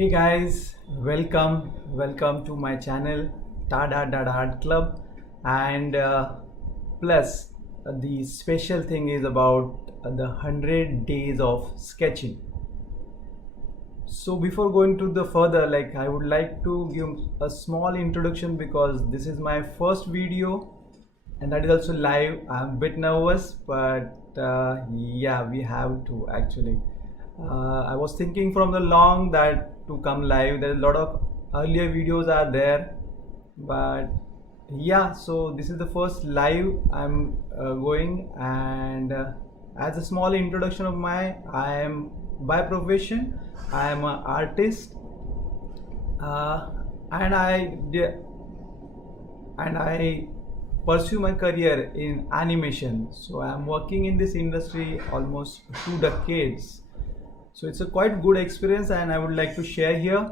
Hey guys, welcome to my channel TADA-DADA Art Club, and plus the special thing is about the 100 days of sketching. So before going to the further, I would like to give a small introduction because this is my first video and that is also live. I'm a bit nervous, but yeah, we have to actually. I was thinking from the long that to come live. There's a lot of earlier videos are there, but yeah, so this is the first live I'm going, and as a small introduction of I am by profession I am an artist, and I pursue my career in animation. So I am working in this industry almost 2 decades. So it's a quite good experience and I would like to share here.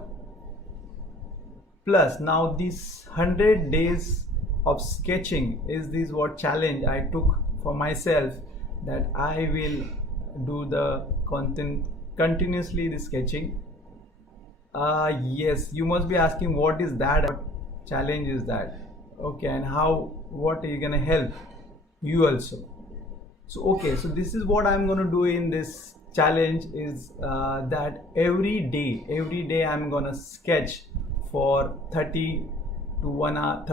Plus now these 100 days of sketching is this what challenge I took for myself, that I will do the content continuously the sketching. Yes, you must be asking what is that, what challenge is that, okay, and what are you gonna help you also. So okay, so this is what I'm gonna do in this challenge is that every day I'm gonna sketch for 30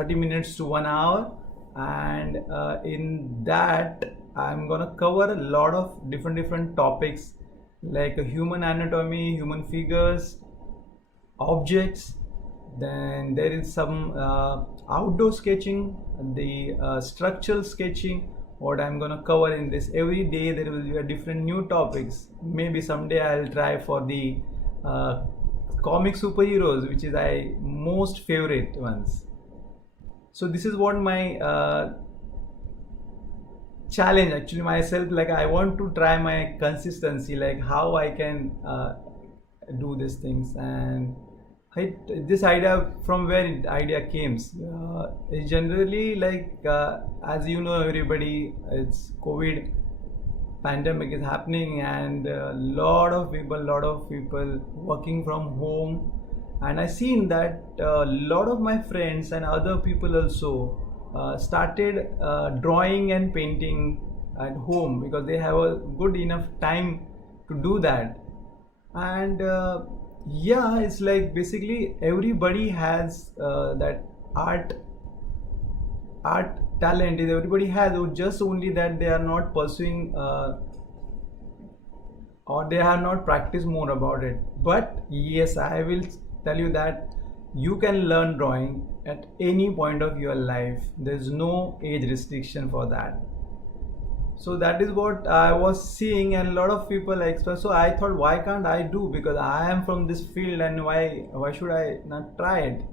minutes to 1 hour, and in that I'm gonna cover a lot of different topics like human anatomy, human figures, objects. Then there is some outdoor sketching, the structural sketching, what I'm gonna cover in this. Every day there will be a different new topics. Maybe someday I'll try for the comic superheroes, which is I most favorite ones. So this is what my challenge actually myself, like I want to try my consistency, like how I can do these things. And this idea, from where the idea came, is generally as you know everybody, it's COVID pandemic is happening, and a lot of people working from home, and I seen that a lot of my friends and other people also started drawing and painting at home because they have a good enough time to do that. And yeah, it's like basically everybody has that art talent is everybody has, just only that they are not pursuing or they are not practice more about it. But yes, I will tell you that you can learn drawing at any point of your life. There's no age restriction for that. So that is what I was seeing, and a lot of people express. So I thought, why can't I do? Because I am from this field, and why should I not try it?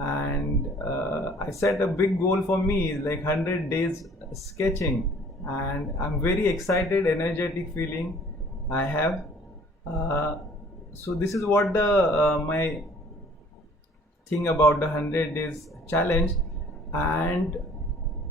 And I set a big goal for me, like 100 days sketching, and I'm very excited, energetic feeling I have. So this is what the my thing about the 100 days challenge. And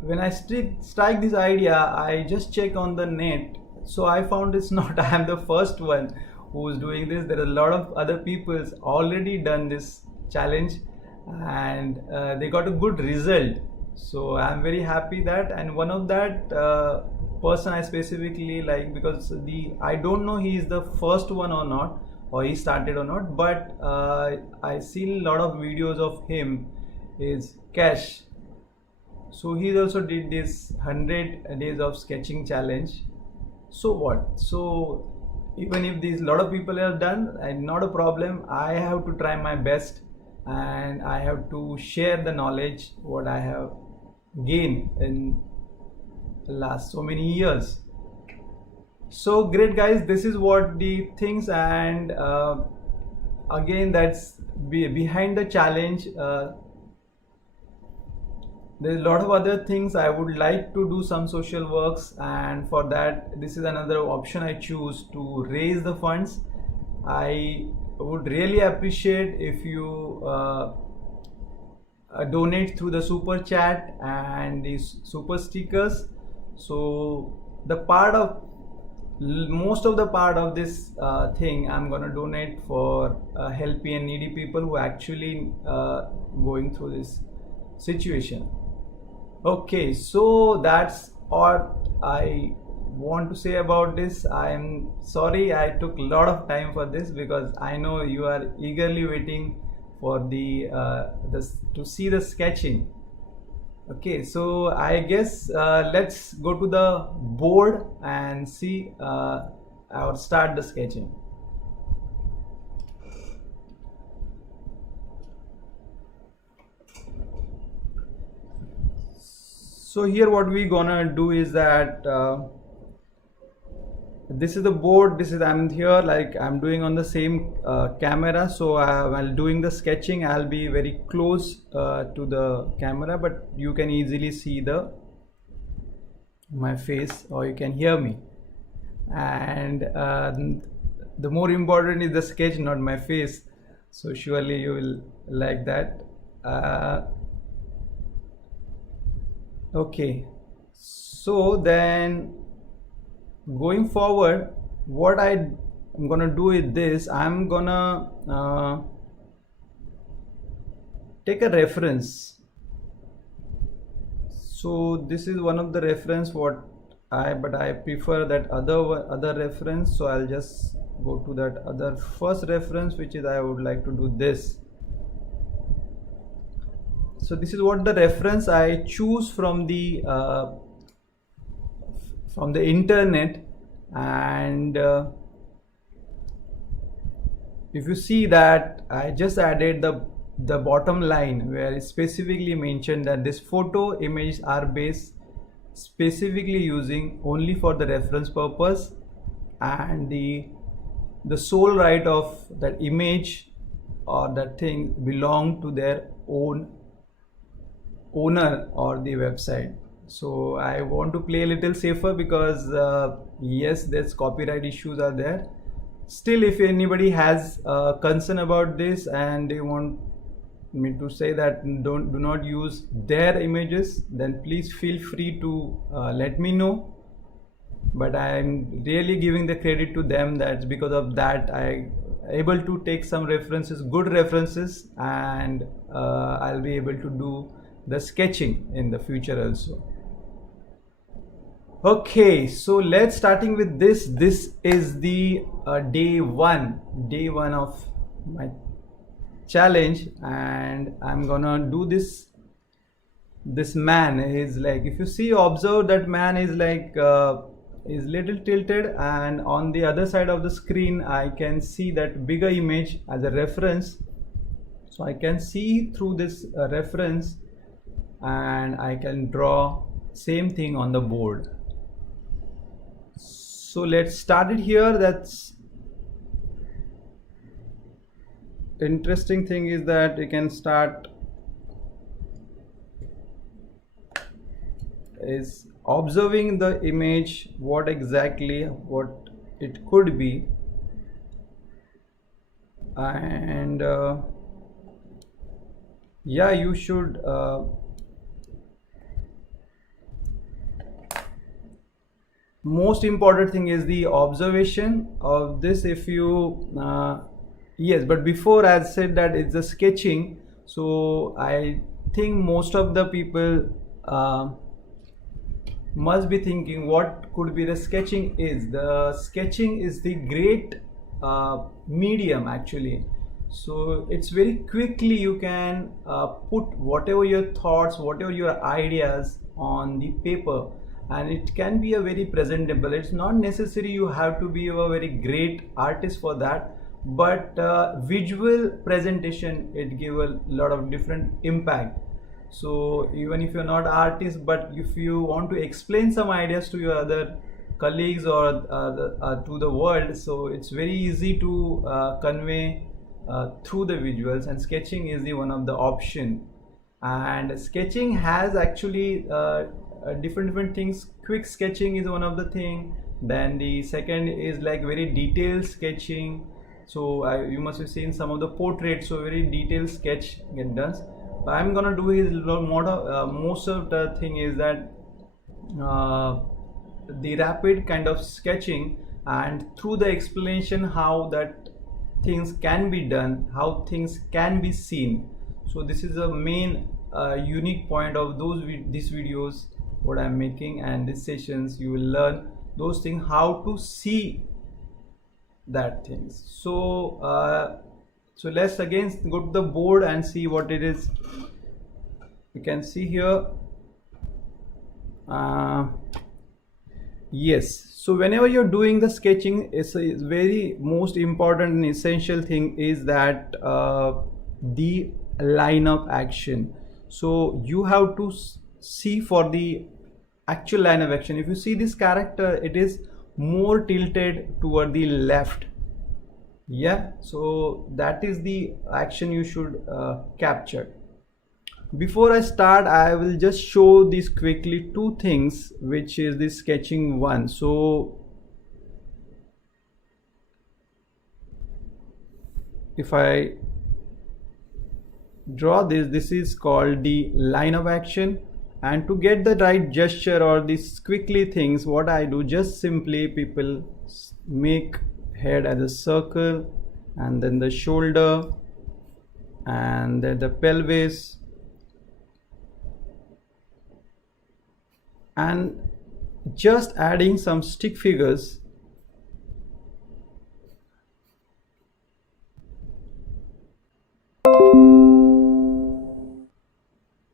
when I strike this idea, I just check on the net. So I found it's not I am the first one who's doing this. There are a lot of other people already done this challenge, and they got a good result. So I'm very happy that, and one of that person I specifically like, because I don't know he is the first one or not, or he started or not, but I seen a lot of videos of him, is Cash. So he also did this 100 days of sketching challenge. So what? So even if these lot of people have done, and not a problem, I have to try my best, and I have to share the knowledge what I have gained in the last so many years. So great guys, this is what the things, and again that's behind the challenge. There's a lot of other things. I would like to do some social works, and for that this is another option I choose to raise the funds. I would really appreciate if you donate through the super chat and these super stickers. So the part of most of the part of this thing I'm gonna donate for helping and needy people who actually going through this situation. Okay, so that's all I want to say about this. I'm sorry I took a lot of time for this, because I know you are eagerly waiting for to see the sketching. Okay, so I guess let's go to the board and see or start the sketching. So here what we gonna do is that this is the board. This is, I'm here, like I'm doing on the same camera. So while doing the sketching, I'll be very close to the camera, but you can easily see my face, or you can hear me. And the more important is the sketch, not my face. So surely you will like that. Okay, so then going forward, what I'm gonna do is this. I'm gonna take a reference. So this is one of the reference but I prefer that other reference, so I'll just go to that other first reference, which is I would like to do this. So this is what the reference I choose from the internet. And if you see that I just added the bottom line, where it's specifically mentioned that this photo images are based specifically using only for the reference purpose, and the sole right of that image or that thing belong to their own owner or the website. So I want to play a little safer, because yes, there's copyright issues are there. Still, if anybody has concern about this and they want me to say that do not use their images, then please feel free to let me know. But I'm really giving the credit to them. That's because of that I able to take some references, good references, and I'll be able to do the sketching in the future also. Okay, so let's starting with this. This is the day one of my challenge, and I'm gonna do this man is like, if you see, observe that man is like is little tilted, and on the other side of the screen I can see that bigger image as a reference. So I can see through this reference, and I can draw same thing on the board. So let's start it here. That's interesting thing is that you can start is observing the image, what exactly what it could be, and yeah, you should most important thing is the observation of this. If you yes, but before, as said, that it's a sketching, so I think most of the people must be thinking what could be the sketching is. The sketching is the great medium actually. So it's very quickly you can put whatever your thoughts, whatever your ideas on the paper, and it can be a very presentable. It's not necessary you have to be a very great artist for that, but visual presentation, it give a lot of different impact. So even if you're not artist, but if you want to explain some ideas to your other colleagues or to the world, so it's very easy to convey through the visuals, and sketching is the one of the option. And sketching has actually different things. Quick sketching is one of the thing. Then the second is like very detailed sketching. So you must have seen some of the portraits, so very detailed sketch get done. But I'm gonna do is most of the thing is that the rapid kind of sketching. and through the explanation how that things can be done, how things can be seen. So this is a main unique point of these videos what I'm making, and these sessions you will learn those things, how to see that things. So let's again go to the board and see what it is. You can see here. Yes, so whenever you're doing the sketching, it's a very most important and essential thing is that the line of action. So you have to see for the actual line of action. If you see this character, it is more tilted toward the left. Yeah, so that is the action you should capture. Before I start, I will just show this quickly two things, which is the sketching one. So if I draw this is called the line of action, and to get the right gesture or these quickly things, what I do, just simply people make head as a circle, and then the shoulder, and then the pelvis, and just adding some stick figures.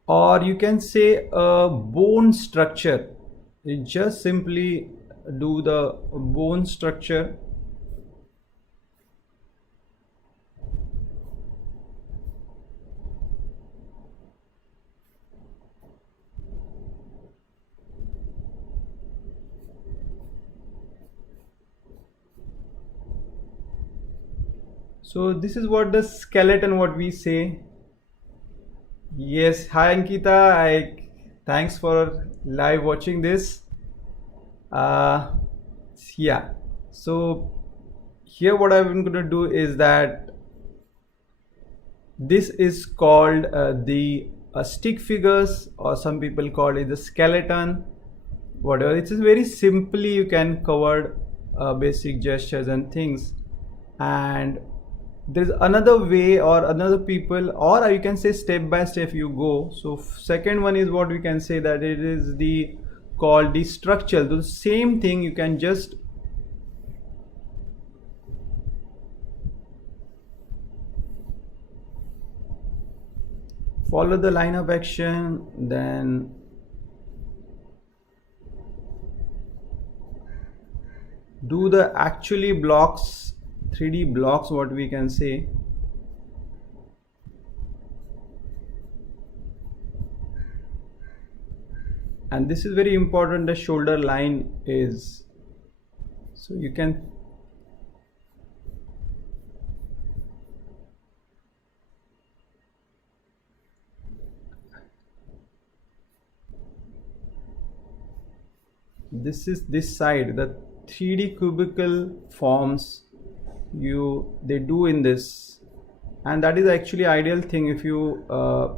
Or you can say a bone structure. You just simply do the bone structure. So this is what the skeleton, what we say. Yes, hi Ankita, thanks for live watching this. Yeah, so here what I'm going to do is that this is called the stick figures, or some people call it the skeleton, whatever. It is very simply you can cover basic gestures and things. And there's another way or another people, or you can say step by step you go. So second one is what we can say that it is the called the structural. The same thing you can just follow the line of action, then do the actually blocks, 3D blocks, what we can say. And this is very important, the shoulder line is, so you can this is this side, the 3D cubicle forms they do in this, and that is actually ideal thing. If you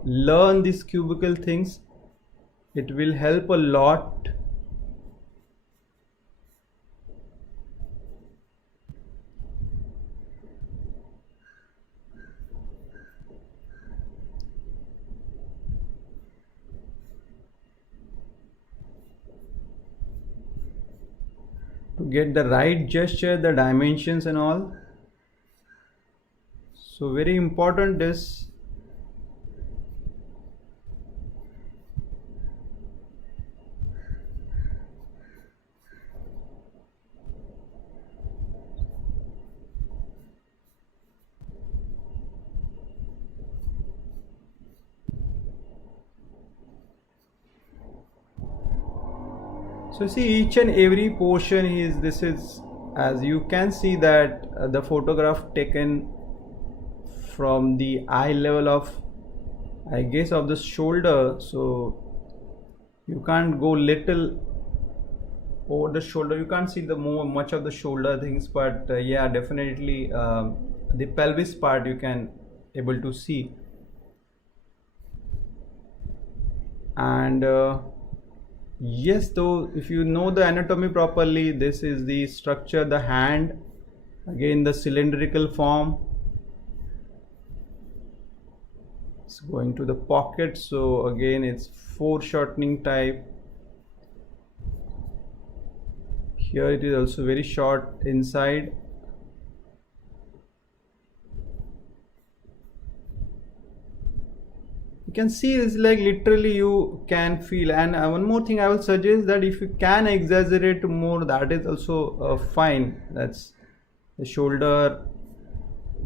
learn these cubicle things, it will help a lot. To get the right gesture, the dimensions and all. So very important this. So see, each and every portion this is, as you can see that the photograph taken from the eye level of, I guess, of the shoulder. So you can't go little over the shoulder, you can't see the much of the shoulder things, but yeah, definitely the pelvis part you can able to see. And Yes, though, if you know the anatomy properly, this is the structure, the hand, again the cylindrical form. It's going to the pocket, so again it's foreshortening type. Here it is also very short inside. You can see it's like literally you can feel. And one more thing I will suggest, that if you can exaggerate more, that is also fine. That's the shoulder,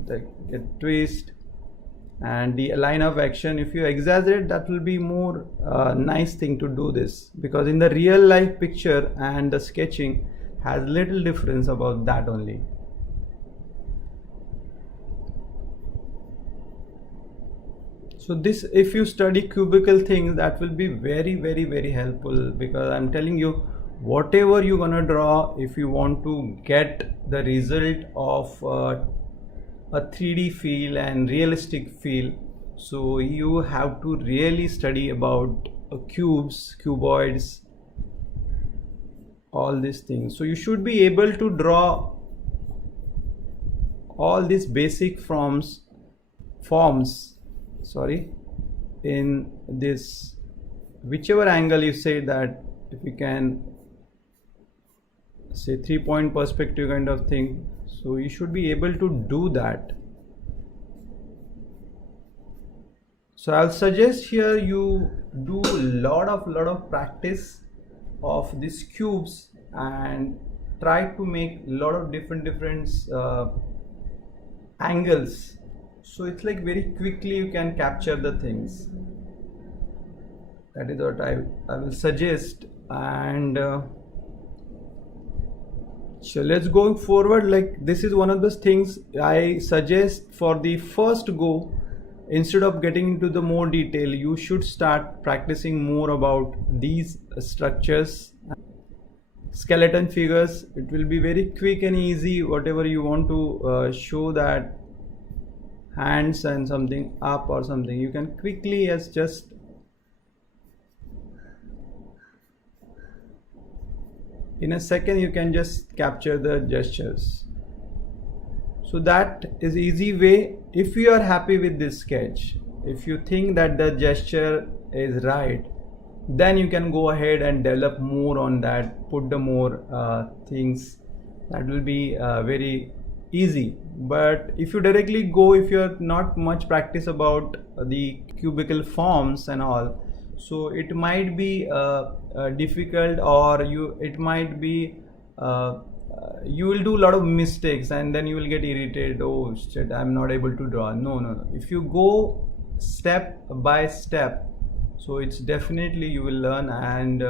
the twist, and the line of action. If you exaggerate, that will be more nice thing to do this, because in the real life picture and the sketching has little difference about that only. So this, if you study cubical things, that will be very, very, very helpful, because I'm telling you, whatever you're gonna draw, if you want to get the result of a 3D feel and realistic feel, so you have to really study about cubes, cuboids, all these things. So you should be able to draw all these basic forms in this, whichever angle you say, that if you can say 3-point perspective kind of thing, so you should be able to do that. So I'll suggest here you do a lot of practice of these cubes and try to make a lot of different angles, so it's like very quickly you can capture the things. That is what I will suggest. And so let's go forward. Like, this is one of the things I suggest for the first go. Instead of getting into the more detail, you should start practicing more about these structures, skeleton figures. It will be very quick and easy. Whatever you want to show, that hands and something up or something, you can quickly, as just in a second, you can just capture the gestures. So that is easy way. If you are happy with this sketch, if you think that the gesture is right, then you can go ahead and develop more on that, put the more things. That will be very easy. But if you directly go, if you are not much practice about the cubical forms and all, so it might be difficult, or it might be you will do a lot of mistakes, and then you will get irritated. Oh shit, I'm not able to draw. No. If you go step by step, so it's definitely you will learn, and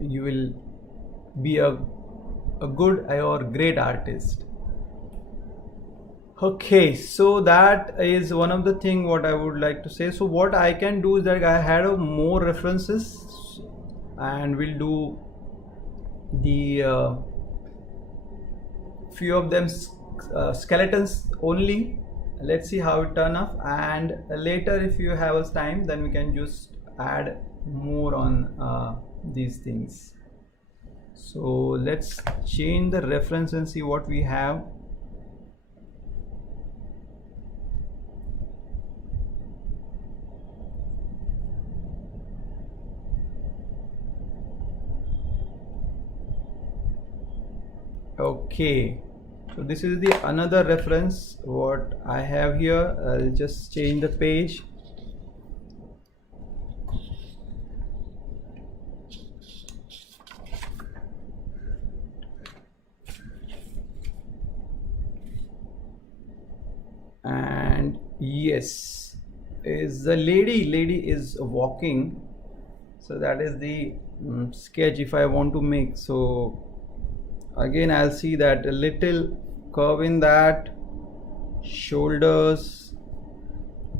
you will be a good or great artist. Okay, so that is one of the thing what I would like to say. So what I can do is that I had more references, and we'll do the few of them skeletons only. Let's see how it turn up, and later if you have a time, then we can just add more on these things. So let's change the reference and see what we have. Okay, so this is the another reference what I have here. I'll just change the page. And yes, is the lady is walking. So that is the sketch if I want to make. So again I'll see that a little curve in that, shoulders,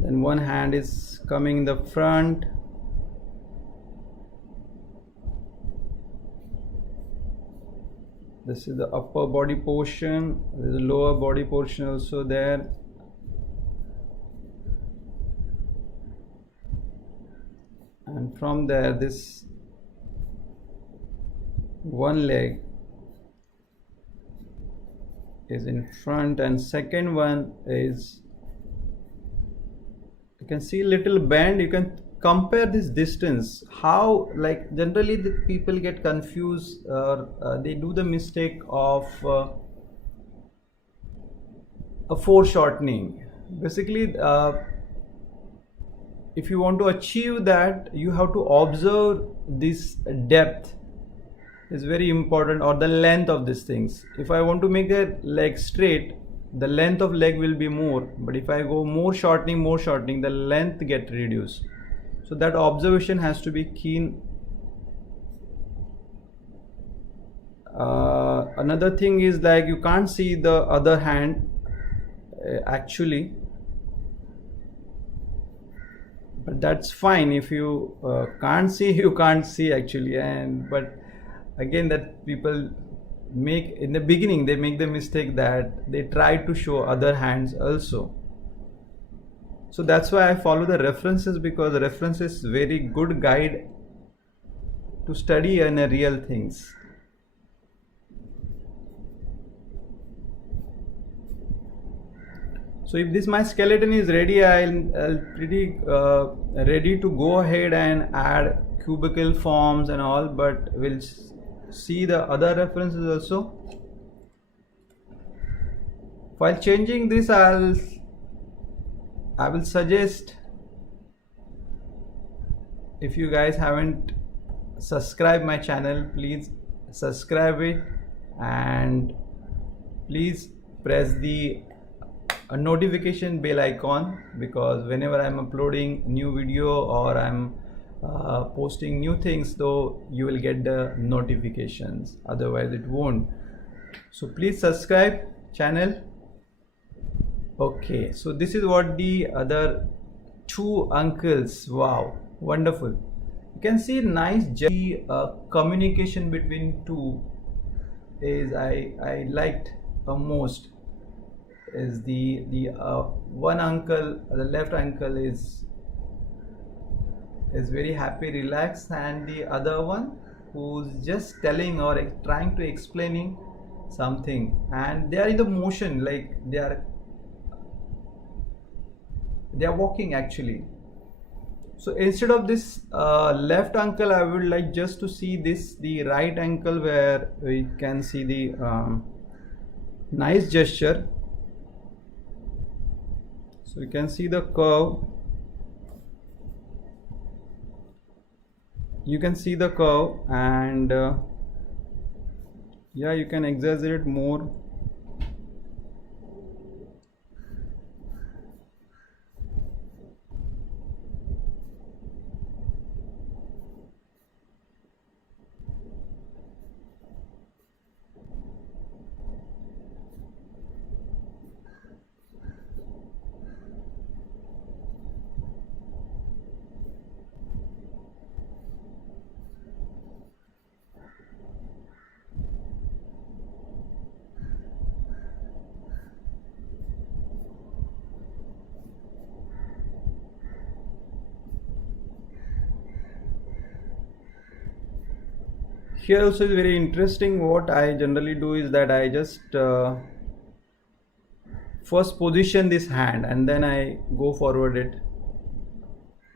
then one hand is coming in the front, this is the upper body portion, there is a lower body portion also there, and from there this one leg is in front and second one is, you can see little bend. You can compare this distance. How, like, generally the people get confused, or they do the mistake of a foreshortening. Basically, if you want to achieve that, you have to observe this depth is very important, or the length of these things. If I want to make a leg straight, the length of leg will be more, but if I go more shortening, the length get reduced. So that observation has to be keen. Another thing is, like, you can't see the other hand actually, but that's fine. If you can't see, you can't see actually. And but again, that people make, in the beginning they make the mistake that they try to show other hands also. So that's why I follow the references, because the reference is very good guide to study in a real things. So if this my skeleton is ready, I'll pretty ready to go ahead and add cubical forms and all, but we'll see the other references also. While changing this, I will suggest, if you guys haven't subscribed my channel, please subscribe it, and please press the notification bell icon, because whenever I'm uploading new video or I'm posting new things, though, you will get the notifications, otherwise it won't. So please subscribe channel. Okay, so this is what the other two uncles, wow, wonderful. You can see nice communication between two is I liked most. Is the one uncle, the left uncle is very happy, relaxed, and the other one who's just telling or trying to explaining something, and they are in the motion, like they are walking actually. So instead of this left uncle, I would like just to see this, the right ankle, where we can see the nice gesture. So you can see the curve. You can see the curve, and yeah, you can exaggerate more. Here also is very interesting. What I generally do is that I just first position this hand and then I go forward it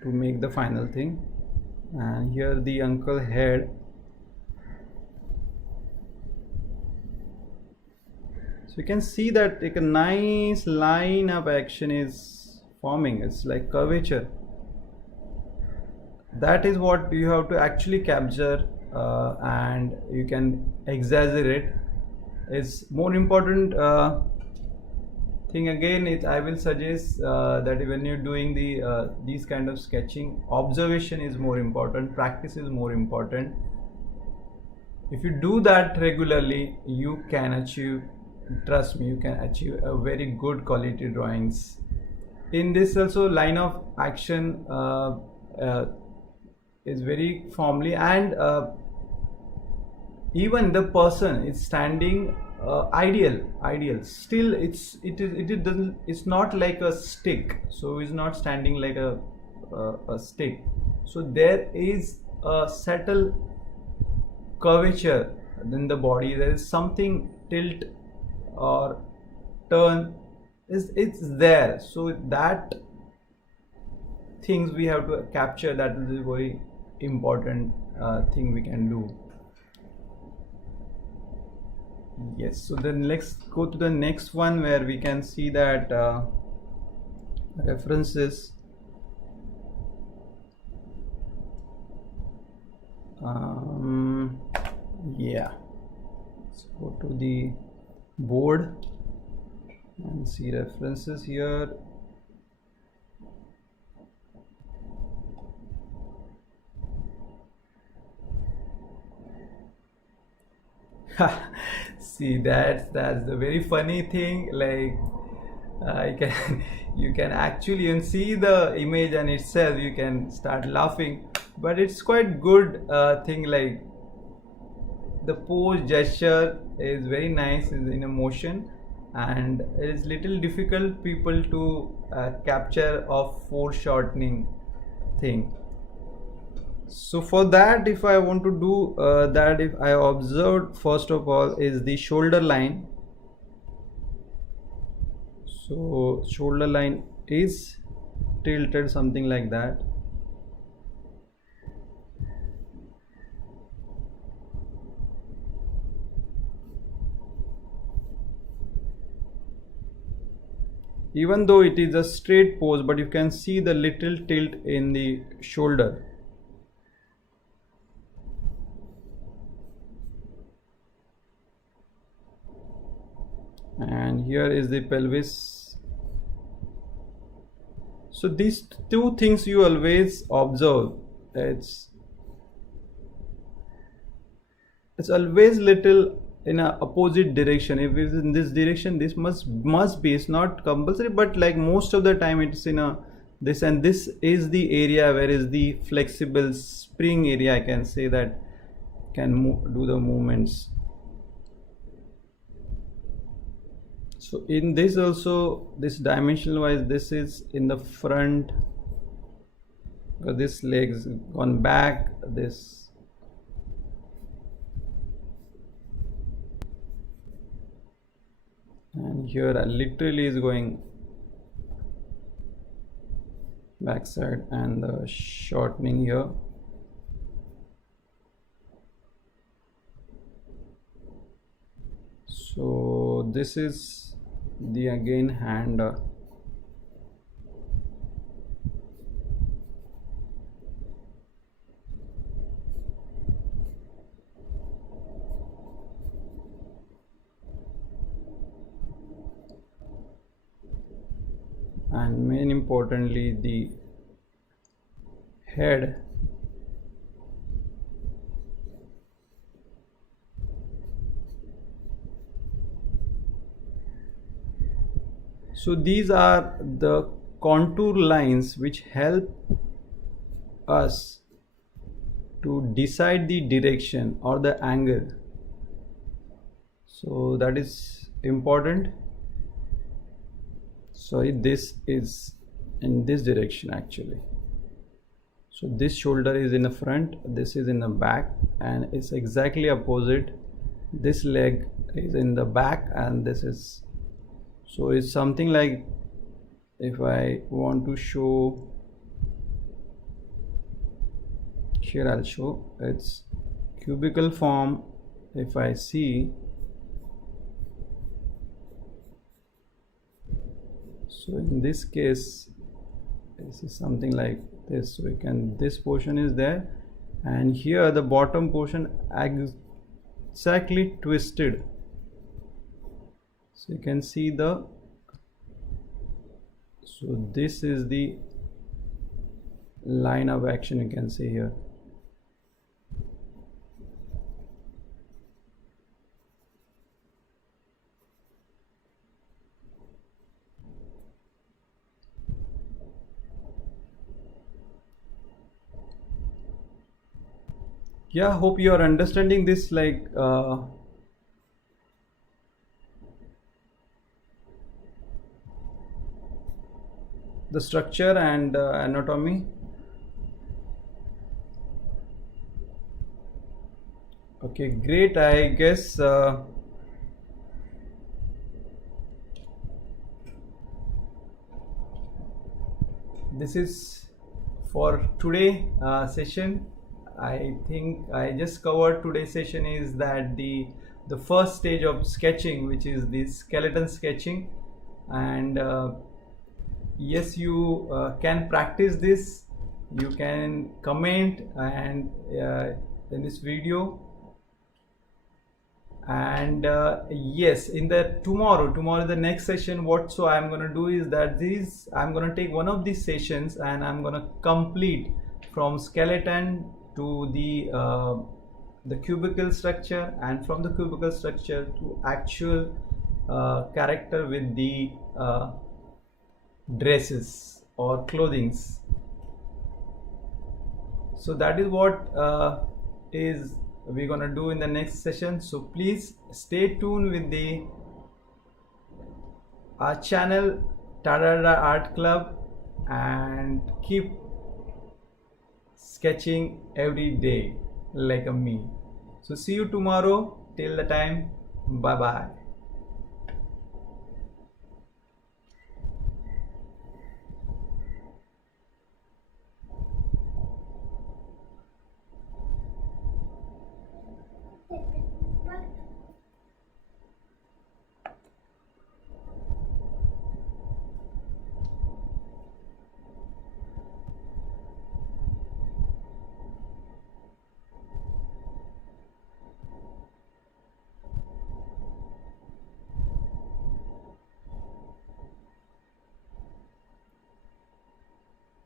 to make the final thing. And here the uncle head. So you can see that like a nice line of action is forming. It's like curvature. That is what you have to actually capture. And you can exaggerate. Is more important thing again. I will suggest that when you're doing the these kind of sketching, observation is more important, practice is more important. If you do that regularly, you can achieve, trust me, you can achieve a very good quality drawings. In this also, line of action is very firmly, and even the person is standing ideal still. It doesn't, it's not like a stick, so it's not standing like a stick. So there is a subtle curvature in the body, there is something tilt or turn, is it's there. So that things we have to capture, that is a very important thing we can do. Yes, so then let's go to the next one where we can see that references. Yeah, let's go to the board and see references here. See, that's the very funny thing. Like I can you can actually even see the image and itself you can start laughing, but it's quite good thing. Like the pose gesture is very nice, is in a motion, and it's little difficult people to capture of foreshortening thing. So for that, if I want to do that, if I observed first of all is the shoulder line. So shoulder line is tilted something like that. Even though it is a straight pose, but you can see the little tilt in the shoulder. And here is the pelvis. So these two things you always observe. It's always little in a opposite direction. If it's in this direction, this must be, it's not compulsory, but like most of the time it's in a this, and this is the area where is the flexible spring area, I can say, that can do the movements. So in this also, this dimensional wise, this is in the front because this leg's gone back, this and here literally is going backside, and the shortening here. So this is the again hand and main importantly the head. So these are the contour lines which help us to decide the direction or the angle. So that is important. Sorry, this is in this direction actually. So this shoulder is in the front, this is in the back, and it's exactly opposite. This leg is in the back and this is, so it's something like, if I want to show here, I'll show it's cubical form. If I see, so in this case this is something like this, so we can, this portion is there, and here the bottom portion exactly twisted. So you can see the, so this is the line of action, you can see here. Yeah, hope you are understanding this, like the structure and anatomy. Okay. Okay, great. I guess this is for today session. I think I just covered today's session is that the first stage of sketching, which is the skeleton sketching, and yes, you can practice this. You can comment and in this video, and yes, in the tomorrow the next session, what so I'm going to do is that I'm going to take one of these sessions and I'm going to complete from skeleton to the cubicle structure, and from the cubicle structure to actual character with the dresses or clothings. So that is what is we're gonna do in the next session. So please stay tuned with the our channel TADA-DADA Art Club and keep sketching every day like a me. So see you tomorrow. Till the time, bye bye.